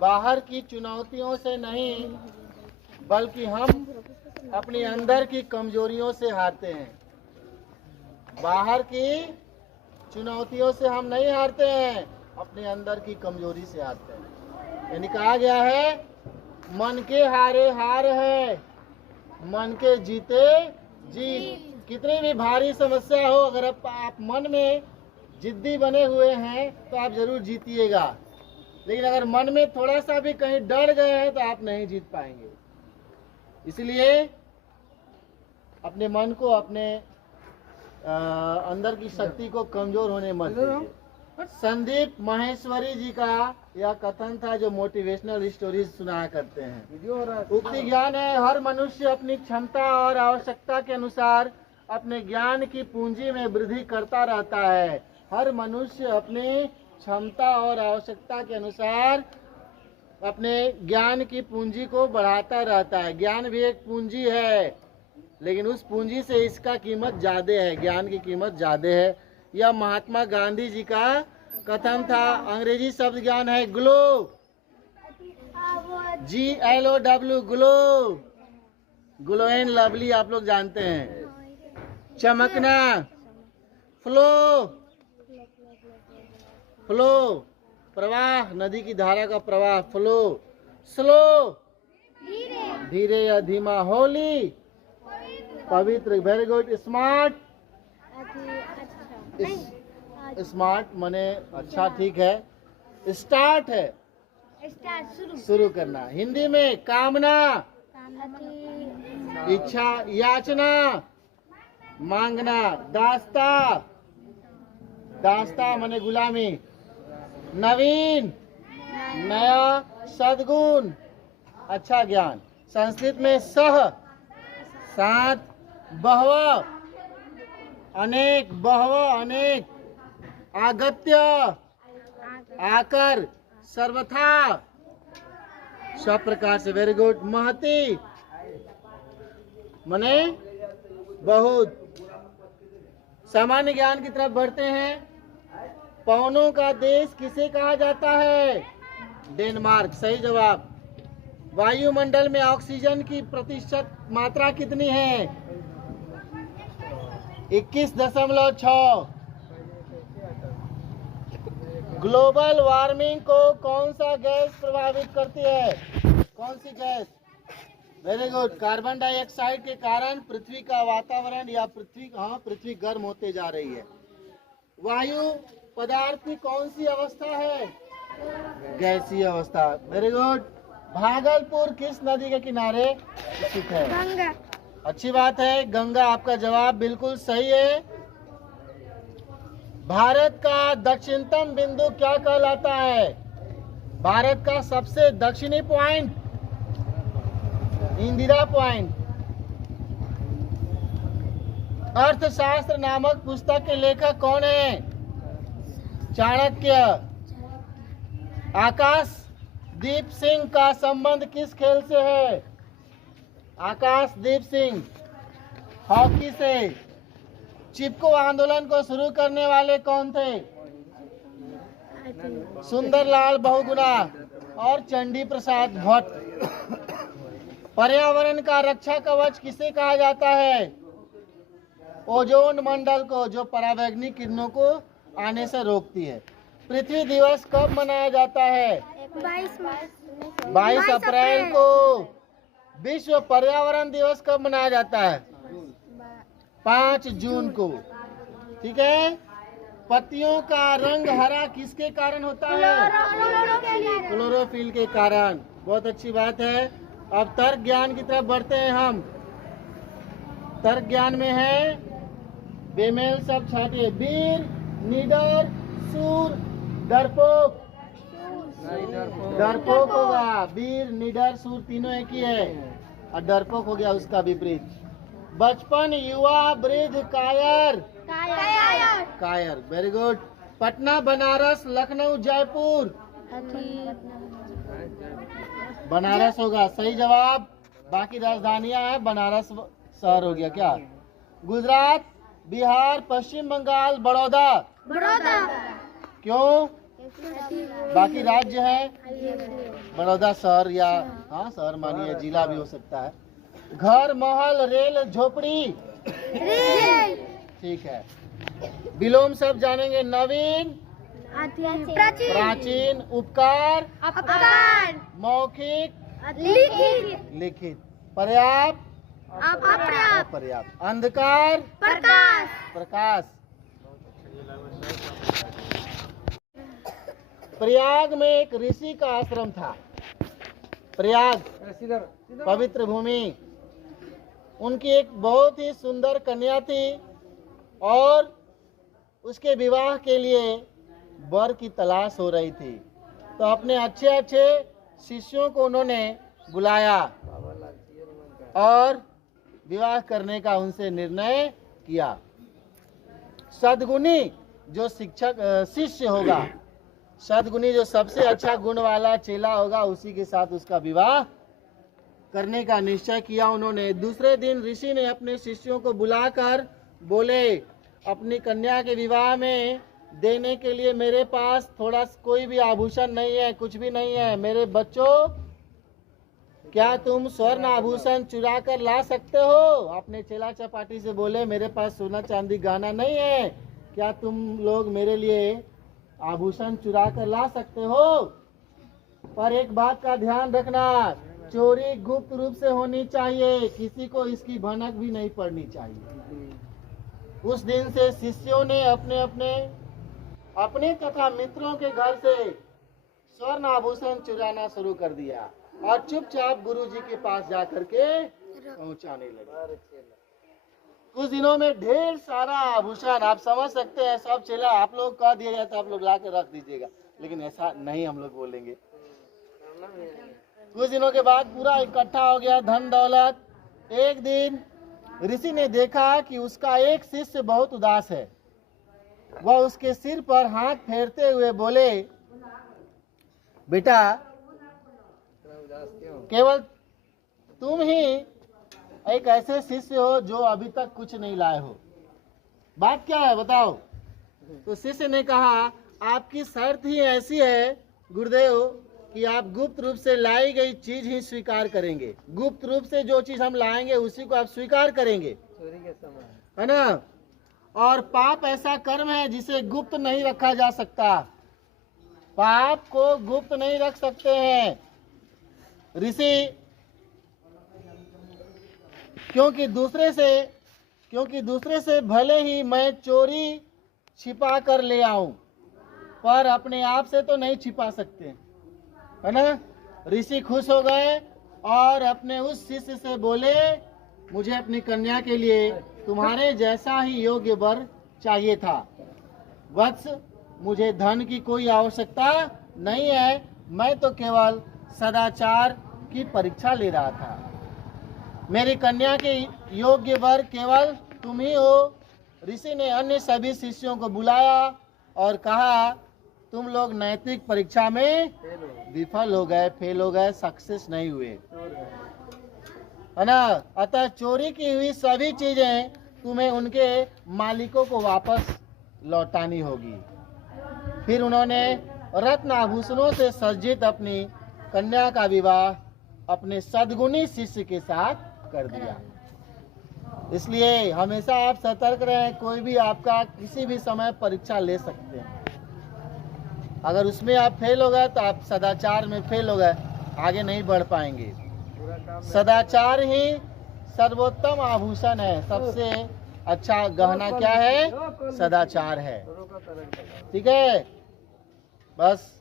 बाहर की चुनौतियों से नहीं, बल्कि हम अपने अंदर की कमजोरियों से हारते हैं। बाहर की चुनौतियों से हम नहीं हारते हैं, अपने अंदर की कमजोरी से हारते हैं। यानी कहा गया है, मन के हारे हार है, मन के जीते जीत। कितनी भी भारी समस्या हो, अगर आप मन में जिद्दी बने हुए हैं तो आप जरूर जीतिएगा। लेकिन अगर मन में थोड़ा सा भी कहीं डर गए हैं तो आप नहीं जीत पाएंगे। इसलिए अपने मन को, अपने अंदर की शक्ति को कमजोर होने मत दीजिए। संदीप माहेश्वरी जी का यह कथन था, जो मोटिवेशनल स्टोरीज सुनाया करते हैं। उक्ति ज्ञान है, हर मनुष्य अपनी क्षमता और आवश्यकता के अनुसार अपने ज्ञान की पूंजी में वृद्धि करता रहता है। हर मनुष्य अपनी क्षमता और आवश्यकता के अनुसार अपने ज्ञान की पूंजी को बढ़ाता रहता है। ज्ञान भी एक पूंजी है, लेकिन उस पूंजी से इसका कीमत ज्यादा है, ज्ञान की कीमत ज्यादा है। यह महात्मा गांधी जी का कथन था। अंग्रेजी शब्द ज्ञान है glow, GLOW, glow. Glow and lovely आप लोग जानते हैं। चमकना, फ्लो, फ्लो, प्रवाह, नदी की धारा का प्रवाह, फ्लो। स्लो, धीरे या धीमा। होली, पवित्र। Very good. स्मार्ट, स्मार्ट माने अच्छा, ठीक है। स्टार्ट है शुरू करना। हिंदी में कामना, इच्छा, याचना, मांगना। दास्ता, दास्ता माने गुलामी। नवीन, नया, सद्गुण, अच्छा ज्ञान। संस्कृत में सह, साथ। बहव, अनेक, बहव, अनेक। आगत्य, आकर, सर्वथा, सब प्रकार से। Very good. महती माने बहुत। सामान्य ज्ञान की तरफ बढ़ते हैं। पवनों का देश किसे कहा जाता है? डेनमार्क, सही जवाब। वायुमंडल में ऑक्सीजन की प्रतिशत मात्रा कितनी है? 21.6। ग्लोबल वार्मिंग को कौन सा गैस प्रभावित करती है? कौन सी गैस? Very good. कार्बन डाइऑक्साइड के कारण पृथ्वी का वातावरण या पृथ्वी गर्म होते जा रही है। वायु पदार्थ की कौन सी अवस्था है? गैसीय अवस्था। Very good. भागलपुर किस नदी के किनारे स्थित है? गंगा। अच्छी बात है, गंगा आपका जवाब बिल्कुल सही है। भारत का दक्षिणतम बिंदु क्या कहलाता है? भारत का सबसे दक्षिणी पॉइंट? इंदिरा पॉइंट। अर्थशास्त्र नामक पुस्तक के लेखक कौन है? चाणक्य। आकाशदीप सिंह का संबंध किस खेल से है? आकाशदीप सिंह हॉकी से। चिपको आंदोलन को शुरू करने वाले कौन थे? सुंदरलाल बहुगुणा और चंडी प्रसाद भट्ट। पर्यावरण का रक्षा कवच किसे कहा जाता है? ओजोन मंडल को, जो पराबैंगनी किरणों को आने से रोकती है। पृथ्वी दिवस कब मनाया जाता है? 22 अप्रैल को। विश्व पर्यावरण दिवस कब मनाया जाता है? 5 जून को। ठीक है। पत्तियों का रंग हरा किसके कारण होता है? क्लोरोफिल के कारण। बहुत अच्छी बात है। अब तर्क ज्ञान की तरफ बढ़ते हैं हम। तर्क ज्ञान में है, बेमेल शब्द छाटिए। वीर, निडर, सूर, डरपोक। डरपोक होगा। वीर, निडर, सूर तीनों एक ही है, और डरपोक हो गया उसका विपरीत। बचपन, युवा, वृद्ध, कायर। कायर। Very good. पटना, बनारस, लखनऊ, जयपुर। बनारस होगा, सही जवाब। बाकी राजधानियां हैं, बनारस शहर हो गया क्या? गुजरात, बिहार, पश्चिम बंगाल, बड़ौदा। क्यों? बाकी राज्य है बड़ौदा शहर, या हाँ शहर मानिए, जिला भी हो सकता है। घर, महल, रेल, झोपड़ी, ठीक है। विलोम शब्द जानेंगे, नवीन, प्राचीन, उपकार, मौखिक, लिखित, पर्याप्त, अपर्याप्त, अंधकार, प्रकाश। प्रयाग में एक ऋषि का आश्रम था। प्रयाग पवित्र भूमि। उनकी एक बहुत ही सुंदर कन्या थी और उसके विवाह के लिए वर की तलाश हो रही थी। तो अपने अच्छे अच्छे शिष्यों को उन्होंने बुलाया और विवाह करने का उनसे निर्णय किया। सद्गुणी जो शिष्य होगा, सद्गुणी जो सबसे अच्छा गुण वाला चेला होगा, उसी के साथ उसका विवाह करने का निश्चय किया उन्होंने। दूसरे दिन ऋषि ने अपने शिष्यों को बुलाकर बोले, अपनी कन्या के विवाह में देने के लिए मेरे पास थोड़ा कोई भी आभूषण नहीं है, कुछ भी नहीं है। मेरे बच्चों, क्या तुम स्वर्ण आभूषण चुरा कर ला सकते हो? अपने चेला चपाटी से बोले, मेरे पास सोना चांदी गहना नहीं है, क्या तुम लोग मेरे लिए आभूषण चुरा कर ला सकते हो? पर एक बात का ध्यान रखना, चोरी गुप्त रूप से होनी चाहिए, किसी को इसकी भनक भी नहीं पड़नी चाहिए। उस दिन से शिष्यों ने अपने तथा मित्रों के घर से स्वर्ण आभूषण चुराना शुरू कर दिया और चुपचाप गुरुजी के पास जाकर के पहुंचाने लगे। कुछ दिनों में ढेर सारा आभूषण, आप समझ सकते हैं, सब चेला आप लोग कह दिया जाता, आप लोग ला के रख दीजिएगा, लेकिन ऐसा नहीं हम लोग बोलेंगे। कुछ दिनों के बाद पूरा इकट्ठा हो गया धन दौलत। एक दिन ऋषि ने देखा कि उसका एक शिष्य बहुत उदास है। वह उसके सिर पर हाथ फेरते हुए बोले, बेटा, केवल तुम ही एक ऐसे शिष्य हो जो अभी तक कुछ नहीं लाए हो, बात क्या है बताओ? तो शिष्य ने कहा, आपकी शर्त ही ऐसी है गुरुदेव कि आप गुप्त रूप से लाई गई चीज ही स्वीकार करेंगे। गुप्त रूप से जो चीज हम लाएंगे उसी को आप स्वीकार करेंगे, चोरी के समय, है ना? और पाप ऐसा कर्म है जिसे गुप्त नहीं रखा जा सकता। पाप को गुप्त नहीं रख सकते हैं ऋषि, क्योंकि दूसरे से भले ही मैं चोरी छिपा कर ले आऊं, पर अपने आप से तो नहीं छिपा सकते, है ना? ऋषि खुश हो गए और अपने उस शिष्य से बोले, मुझे अपनी कन्या के लिए तुम्हारे जैसा ही योग्य वर चाहिए था। वत्स, मुझे धन की कोई आवश्यकता नहीं है, मैं तो केवल सदाचार की परीक्षा ले रहा था। मेरी कन्या के योग्य वर केवल तुम ही हो। ऋषि ने अन्य सभी शिष्यों को बुलाया और कहा, तुम लोग नैतिक परीक्षा में विफल हो गए, फेल हो गए, सक्सेस नहीं हुए, है ना? अतः चोरी की हुई सभी चीजें तुम्हें उनके मालिकों को वापस लौटानी होगी। फिर उन्होंने रत्न आभूषणों से सज्जित अपनी कन्या का विवाह अपने सद्गुणी शिष्य के साथ कर दिया। इसलिए हमेशा आप सतर्क रहें, कोई भी आपका किसी भी समय परीक्षा ले सकते हैं। अगर उसमें आप फेल हो गए तो आप सदाचार में फेल हो गए, आगे नहीं बढ़ पाएंगे। सदाचार ही सर्वोत्तम आभूषण है, सबसे अच्छा गहना क्या है? सदाचार है। ठीक है, बस